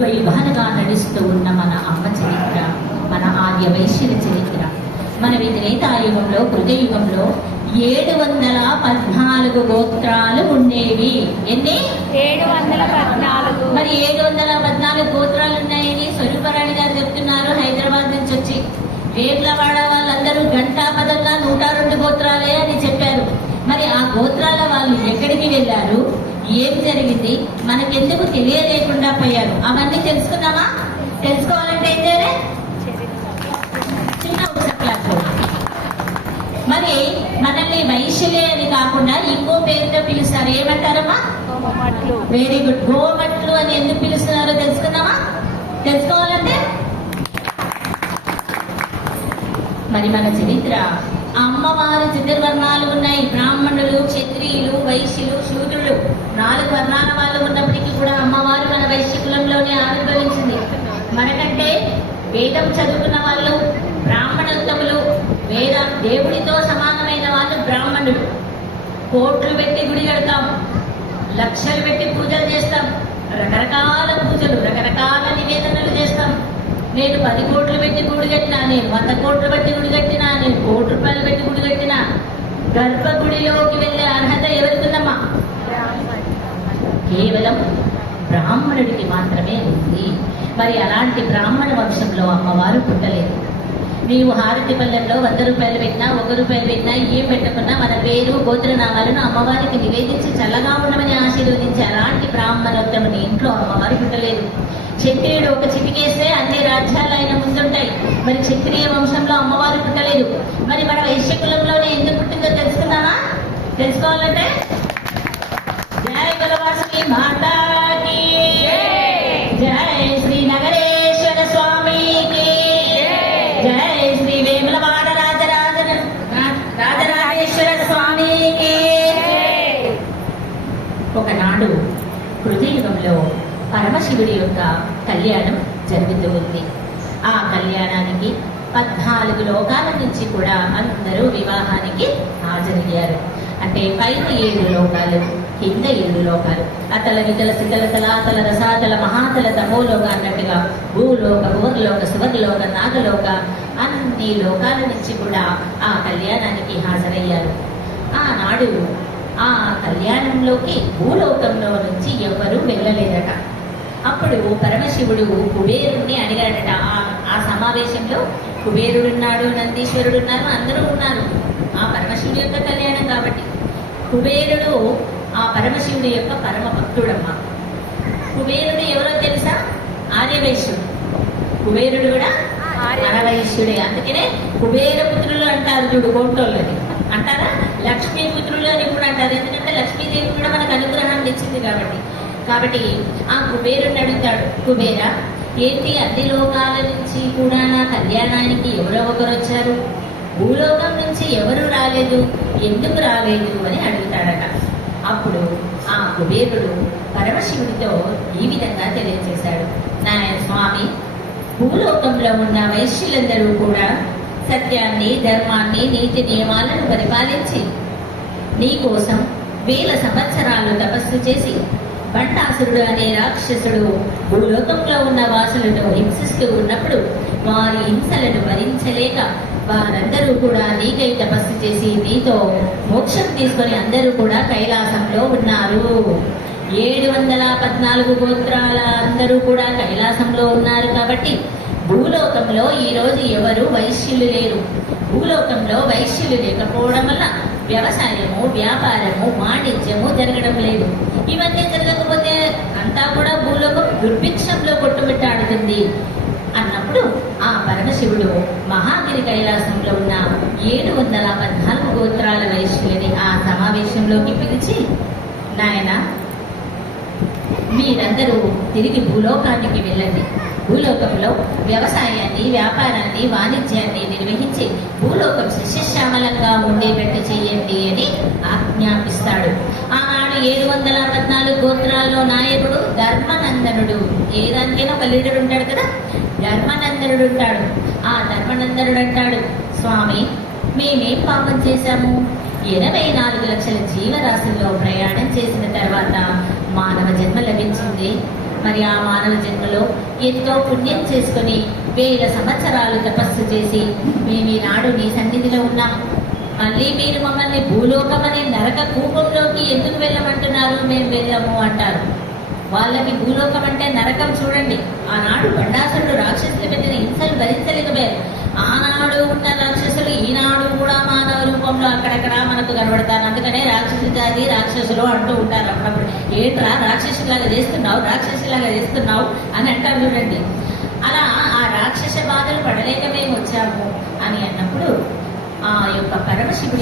యుగ యుగాలుగా నడుస్తూ ఉన్న మన అమ్మ చరిత్ర, మన ఆర్య వైశ్యుల చరిత్ర. మన యుగంలో కృతయుగంలో 714 గోత్రాలు ఉండేవి. ఎన్ని? 714. మరి 714 గోత్రాలు ఉన్నాయని స్వరూపరాణి గారు చెప్తున్నారు హైదరాబాద్ నుంచి వచ్చి. వేర్లవాడ వాళ్ళందరూ గంటా పదంగా 102 గోత్రాలే అని చెప్పారు. మరి ఆ గోత్రాల వాళ్ళు ఎక్కడికి వెళ్ళారు, ఏం జరిగింది, మనకెందుకు తెలియలేకుండా పోయారు, అవన్నీ తెలుసుకుందామా? తెలుసుకోవాలంటే ఏం చేయాలి? చిన్న మరి మనల్ని వైశ్యులే అని కాకుండా ఇంకో పేరుతో పిలుస్తారు. ఏమంటారమ్మా? Very good. గోమట్లు అని ఎందుకు పిలుస్తున్నారో తెలుసుకుందామా? తెలుసుకోవాలంటే మరి మన చరిత్ర, అమ్మవారి చతుర్వర్ణాలు ఉన్నాయి. బ్రాహ్మణులు, క్షత్రియులు, వైశ్యులు, శూద్రులు 4 వర్ణాల వాళ్ళు ఉన్నప్పటికీ కూడా అమ్మవారు మన వైశ్య కులంలోనే ఆవిర్భవించింది. మనకంటే వేదం చదువుకున్న వాళ్ళు బ్రాహ్మణోత్తములు, దేవుడితో సమానమైన వాళ్ళు బ్రాహ్మణులు. కోట్లు పెట్టి గుడి కడతాం, లక్షలు పెట్టి పూజలు చేస్తాం, రకరకాల పూజలు, రకరకాల నివేదనలు చేస్తాం. నేను 10 కోట్లు పెట్టి గుడి కట్టినా, నేను 100 కోట్లు పెట్టి గుడి కట్టినా, నేను 1 కోటి రూపాయలు పెట్టి గుడి కట్టినా, గర్భగుడిలోకి వెళ్ళే అర్హత ఎవరికుందమ్మా? కేవలం బ్రాహ్మణుడికి మాత్రమే ఉంది. మరి అలాంటి బ్రాహ్మణ వంశంలో అమ్మవారు పుట్టలేదు. నీవు హారతి పల్లెంలో 100 రూపాయలు పెట్టినా, 1 రూపాయలు పెట్టినా, ఏం పెట్టకున్నా మన పేరు గోత్రనామాలను అమ్మవారికి నివేదించి చల్లగా ఉండమని ఆశీర్వదించి అలాంటి బ్రాహ్మణోత్తముని ఇంట్లో అమ్మవారు పుట్టలేదు. క్షత్రియుడు ఒక చిటికేస్తే అన్ని రాజ్యాలు ఆయన ముందుంటాయి. మరి క్షత్రియ వంశంలో అమ్మవారు పుట్టలేదు. మరి మన వైశ్య కులంలోనే ఎందుకు పుట్టిందో తెలుసుకుందామా? తెలుసుకోవాలంటే జయ కులవాసిని మాతాకి జయ, శ్రీ నగరేశ్వర స్వామికి జయ, శ్రీ వేములవాడ రాజరాజేశ్వర స్వామికి. ఒకనాడు కృతయుగంలో పరమశివుడి యొక్క కళ్యాణం జరుగుతూ ఉంది. ఆ కళ్యాణానికి 14 లోకాల నుంచి కూడా అందరూ వివాహానికి హాజరయ్యారు. అంటే పైన 7 లోకాలు, కింద 7 లోకాలు. అతల వితల శితల తలాతల రసాతల మహాతల తమోలోక అన్నట్టుగా భూలోక, భువర్లోక, సువర్లోక, నాగలోక అన్ని లోకాల నుంచి కూడా ఆ కళ్యాణానికి హాజరయ్యారు. ఆనాడు ఆ కళ్యాణంలోకి భూలోకంలో నుంచి ఎవరూ వెళ్ళలేదట. అప్పుడు పరమశివుడు కుబేరుణ్ణి అడిగాడట. ఆ సమావేశంలో కుబేరుడున్నాడు, నందీశ్వరుడున్నారు, అందరూ ఉన్నారు. ఆ పరమశివుడి యొక్క కళ్యాణం కాబట్టి కుబేరుడు ఆ పరమశివుడి యొక్క పరమ భక్తుడమ్మ. కుబేరుడు ఎవరో తెలుసా? ఆర్యవైశ్యుడు. కుబేరుడు కూడా ఆర్యవైశ్యుడే. అందుకనే కుబేరపుత్రులు అంటారు చూడు, గోంటోళ్ళని అంటారా? లక్ష్మీపుత్రులు అని కూడా అంటారు. ఎందుకంటే లక్ష్మీదేవి కూడా మనకు అనుగ్రహాన్ని ఇచ్చింది కాబట్టి ఆ కుబేరుని అడుగుతాడు, కుబేర, ఏంటి అన్ని లోకాల నుంచి కూడా నా కళ్యాణానికి ఎవరో ఒకరు వచ్చారు, భూలోకం నుంచి ఎవరు రాలేదు, ఎందుకు రాలేదు అని అడుగుతాడట. అప్పుడు ఆ కుబేరుడు పరమశివుడితో ఈ విధంగా తెలియజేశాడు, నాయన స్వామి, భూలోకంలో ఉన్న వైశ్యులందరూ కూడా సత్యాన్ని, ధర్మాన్ని, నీతి నియమాలను పరిపాలించి నీ కోసం 1000 సంవత్సరాలు తపస్సు చేసి బండాసురుడు అనే రాక్షసుడు భూలోకంలో ఉన్న వాసులతో హింసిస్తూ ఉన్నప్పుడు వారి హింసలను భరించలేక వారందరూ కూడా నీకై తపస్సు చేసి నీతో మోక్షం తీసుకొని అందరూ కూడా కైలాసంలో ఉన్నారు. 714 గోత్రాల అందరూ కూడా కైలాసంలో ఉన్నారు. కాబట్టి భూలోకంలో ఈరోజు ఎవరు వైశ్యులు లేరు. భూలోకంలో వైశ్యులు లేకపోవడం వల్ల వ్యవసాయము, వ్యాపారము, వాణిజ్యము జరగడం లేదు. ఇవన్నీ జరగకపోతే అంతా కూడా భూలోకం దుర్భిక్షంలో కొట్టుమిట్టాడుతుంది అన్నప్పుడు ఆ పరమశివుడు మహాగిరి కైలాసంలో ఉన్న 714 గోత్రాల వైశ్యులని ఆ సమావేశంలోకి పిలిచి, నాయన, మీరందరూ తిరిగి భూలోకానికి వెళ్ళండి. భూలోకంలో వ్యవసాయాన్ని, వ్యాపారాన్ని, వాణిజ్యాన్ని నిర్వహించి భూలోకం సస్యశ్యామలంగా ఉండేటట్టు చేయండి అని ఆజ్ఞాపిస్తాడు. ఆనాడు 714 గోత్రాల్లో నాయకుడు ధర్మనందనుడు. ఏ దానికైనా ఒక లీడర్ ఉంటాడు కదా, ధర్మనందనుడు ఉంటాడు. ఆ ధర్మనందనుడు అంటాడు, స్వామి, మేమేం పాపం చేశాము? 84 లక్షల జీవరాశుల్లో ప్రయాణం చేసిన తర్వాత మానవ జన్మ లభించింది. మరి ఆ మానవ జన్మలో ఎంతో పుణ్యం చేసుకొని 1000 సంవత్సరాలు తపస్సు చేసి మేము ఈనాడు నీ సన్నిధిలో ఉన్నాం. మళ్ళీ మీరు మమ్మల్ని భూలోకం అనే నరక కూపంలోకి ఎందుకు వెళ్ళమంటున్నారు? మేము వెళ్ళము అంటారు. వాళ్ళకి భూలోకం అంటే నరకం. చూడండి, ఆనాడు బండాసురుడు రాక్షసులు పెట్టిన హింసలు భరించలేకపోయారు. ఆనాడు ఉన్న రాక్షసులు ఈనాడు కూడా మానవ రూపంలో అక్కడక్కడ మనకు కనబడతారు. అందుకనే రాక్షసు జాతి రాక్షసులు అంటూ ఉంటారు అప్పుడప్పుడు. ఏంట్రా రాక్షసులాగా చేస్తున్నావు అని అంటారు చూడండి. అలా ఆ రాక్షస బాధలు పడలేక మేము వచ్చాము అని అన్నప్పుడు ఆ యొక్క పరమశివుడి